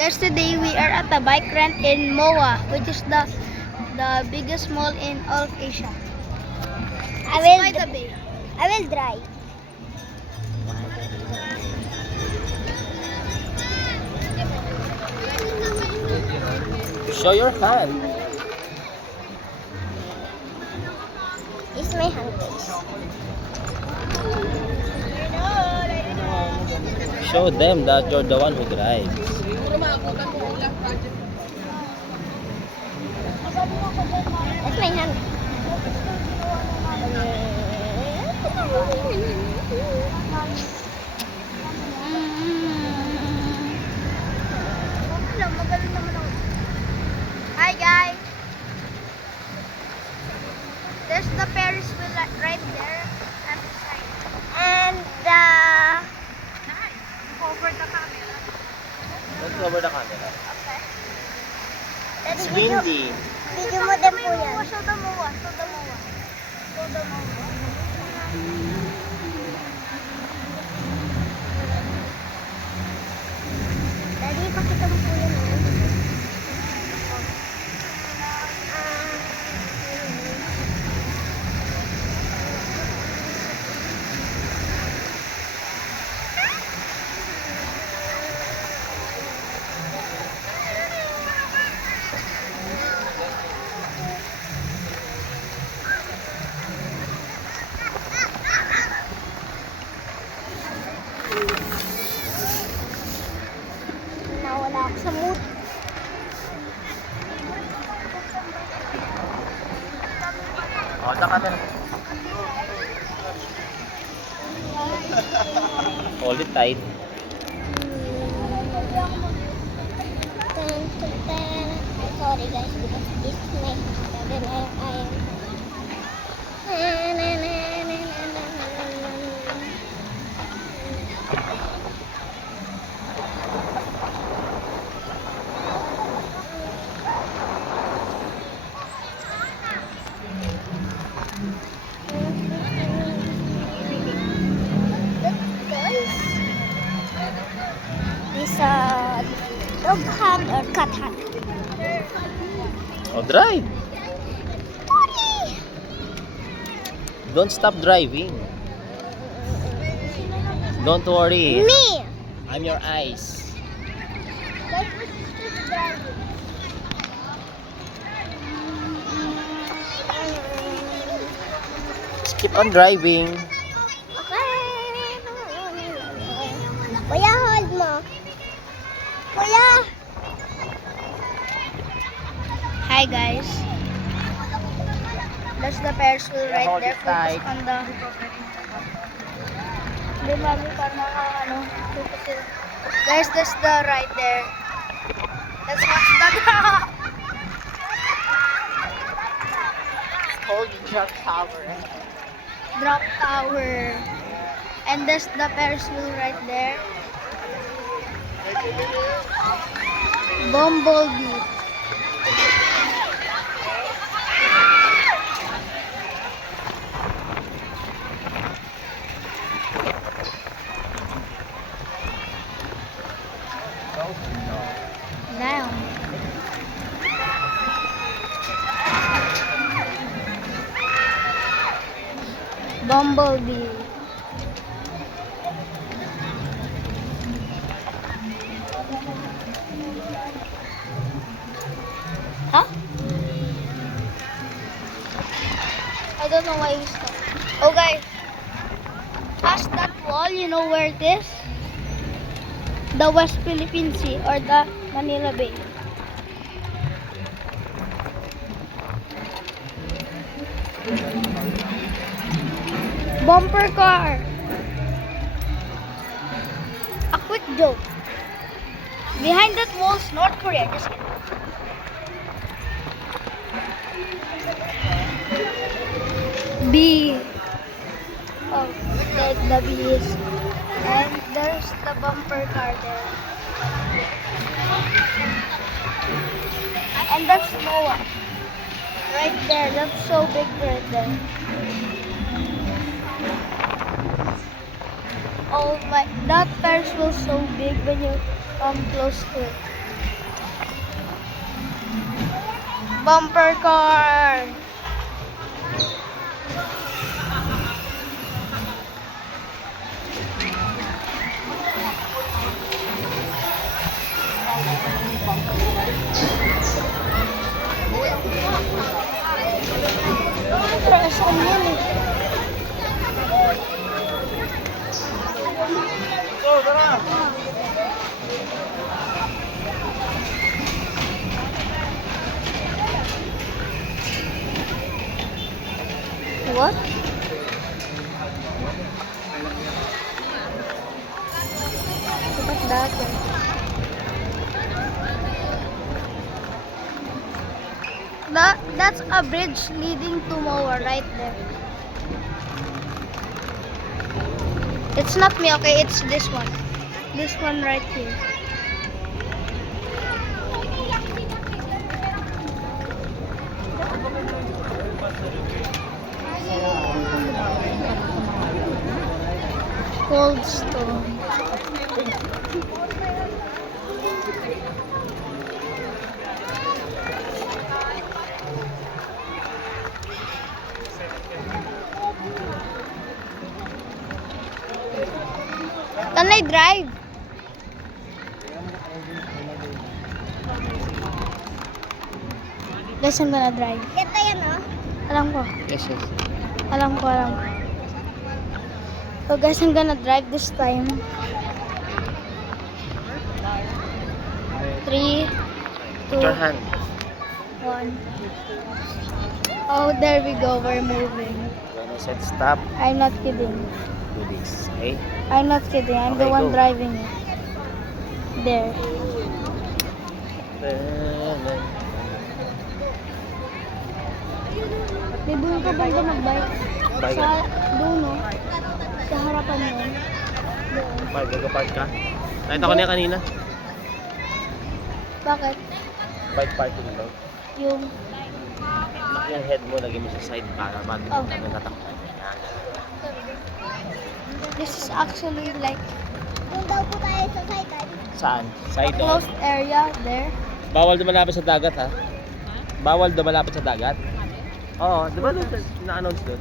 Yesterday we are at the bike rent in MOA, which is the biggest mall in all of Asia. By the bay. I will drive. Show your hand. It's my hand, guys. Show them that you're the one who drives. That's my hand. Hi guys. There's the Ferris wheel right there at the side. And Over the camera. Don't cover the camera. Okay. It's windy. Video mo din po yan. Show the MOA. Show the MOA. Show the MOA. Daddy, pakita mo po yan. Nawala ako sa mood. Oh, the camera. Hold it tight. Sorry guys, because this is my hand and I This dog hand or cat hand? Oh, drive. Don't stop driving. Don't worry. Me! I'm your eyes. Like we just driving. Just keep on driving. Okay. Kuya, hold mo. Kuya! Hi guys. That's the Ferris wheel right Hold there. it tight. Focus on the. Hindi mami para focus it. Guys, that's the right there. Let's watch the Hold the drop tower. drop tower. And there's the Ferris wheel right there. Bumblebee. Now. Bumblebee. Huh? I don't know why we stopped. Oh guys, past that wall, you know where it is? The West Philippine Sea or the Manila Bay. Bumper car. A quick joke. Behind that wall's North Korea. Just kidding. B. Oh, like the bees. And there's the bumper car there. And that's MOA. Right there. That's so big right there. Oh my, that Ferris wheel is so big when you come close to it. Bumper car. Saan yan eh? What? What's that? That's a bridge leading to Moa right there. It's not me, okay? It's this one. This one right here. Cold Stone. Can I drive? Guys, I'm gonna drive. Ito yan, oh. Alam ko. Yes, yes. Alam ko. So guys, I'm gonna drive this time. 3, 2, Put your hand. 1. Oh, there we go. We're moving. When I said stop, I'm not kidding. do this. Okay? I'm not kidding. I'm the Okay, one go. driving it. There. May bulo ka ba doon mag-bike? Bike. Sa doon, no? Sa harapan mo. Doon. Park, nagka-park ka? Nakita ko niya kanina. Bakit? Bike parking daw. Yung... Yung head mo, lagyan mo sa side para bago Oh. natatakpan. This is actually like Doon daw po tayo sa cycle. Saan? a Side doon. closed area there. Bawal dumalapit sa dagat, ha? Bawal dumalapit sa dagat? Oo, di ba doon na-announce doon?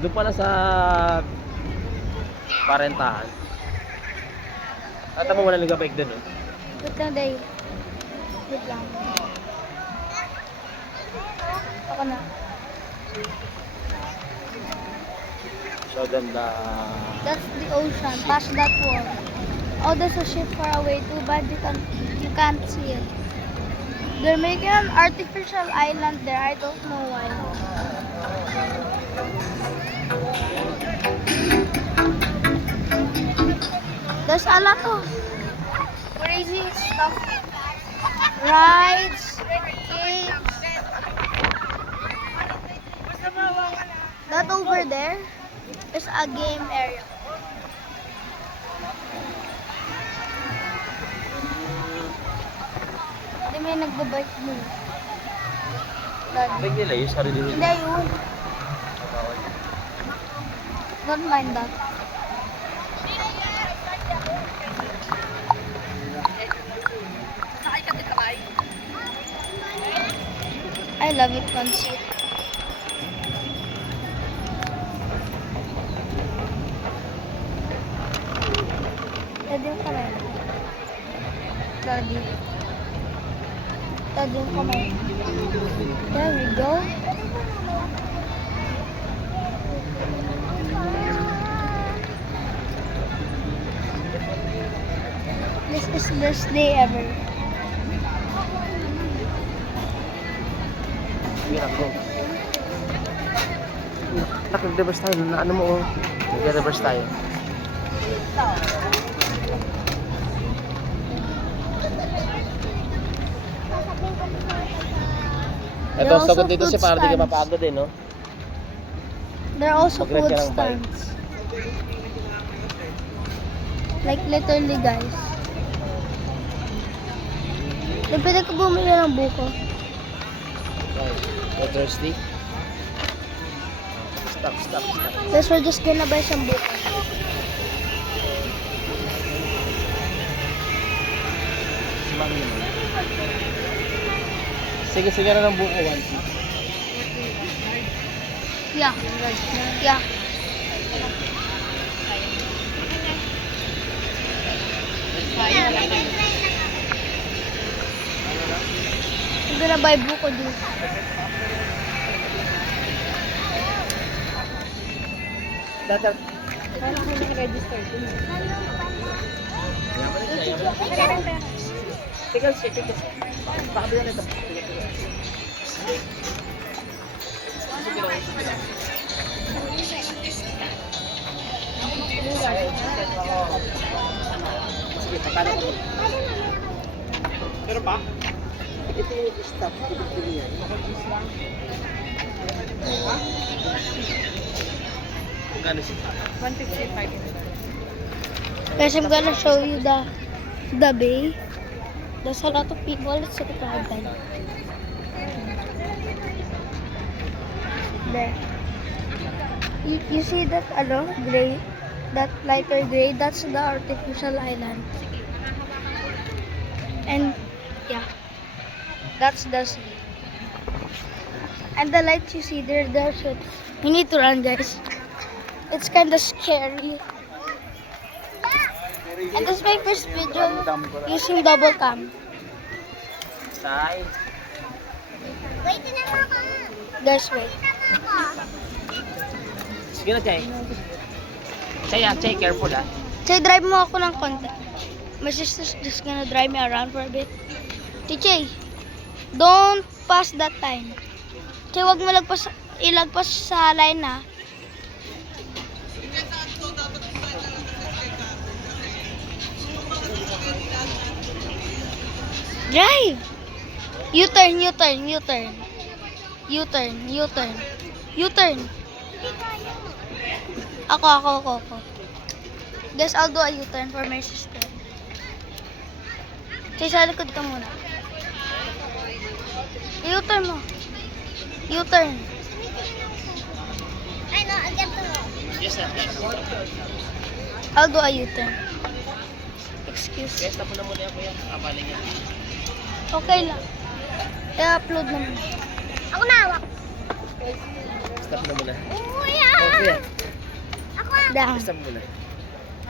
Doon pala sa parentahan. At mo wala nagka-bike doon, no? Wait lang, day. Wait lang. Ako na. So, ganda. That's the ocean. Past that wall. Oh, there's a ship far away too, but you can't see it. They're making an artificial island there. I don't know why. There's a lot of crazy stuff. Rides, games. That over there is a game area. Hindi may nagba-bike mo. Daddy. Bike nila yung sarili nila. Hindi yun. Don't mind that. I love it concert. Daddy yung kamay. Daddy. Daddy yung kamay. There we go. This is the best day ever. Hirap ko. Nag-reverse tayo. Ano mo, oh. Nag-reverse tayo. There Ito, are also sagot dito food si para di ka stands. mapagod eh, no? There are also Mag-rent food ka ng bike. stands. Like literally guys. Then pwede ka bumili ng buko. You're thirsty? Stop. Guys, we're just gonna buy some buko. Si Mami naman. Sige na ng buko, 1.6. Yeah. Yeah. I'm gonna buy buko juice. Dapat. Tigas siya. Baka bilang ito. Sige, pakala ko. Pero pa? Ito yung stop. Ito yan. Magkano siya? 155. Guys, I'm gonna show you the bay. There's a lot of people. Let's look at the garden. There. You see that gray? That lighter gray? That's the artificial island. And yeah, that's the sea. And the lights you see there, they're ships. We need to run, guys. It's kind of scary. And this is my first video using double cam. Tay. Wait na mama. Guys, wait. Sige na, Chay. Chay, careful ah. Chay, drive mo ako ng konti. My sister's just gonna drive me around for a bit. Chay, don't pass that line. Chay, wag mo ilagpas sa line na. Drive! U-turn. Ako. Guys, I'll do a U-turn for my sister. Chay, sa likod ka muna. U-turn mo. U-turn. Ay, no, again to. Yes, sir. I'll do a U-turn. Excuse. Guys, tapo na muna yan, kuya. Kapaling yan. Okay lang. I-upload na muna. Ako na hawak. Stop na muna. Uya! Okay. Ako na. Down. Stop muna.